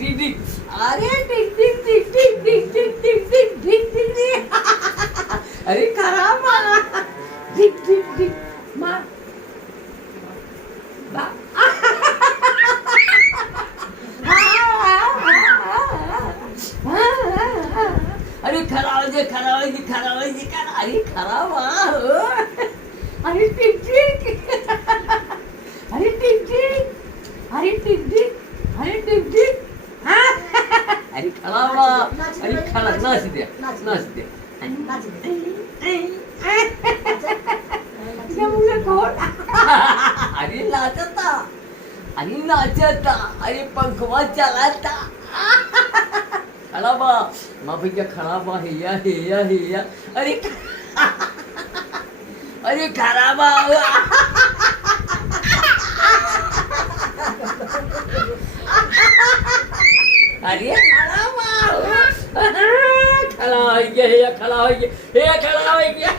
tick tick अरे tick tick tick tick tick tick tick tick tick tick tick अरे खरा मा tick tick tick मा बा अरे खरा म्हणजे खरा म्हणजे खरा म्हणजे खरा अरे खरा मा अरे टिक टिक अरे टिक टिक अरे टिक टिक अरे टिक टिक अरे खरा मा अरे खरा नाच द्या अरे नाचता अरे पंखवा चलाता खराबा भैया खराबा हैया अरे अरे खराबा अरे खराबा खड़ा हो गया खड़ा हो गया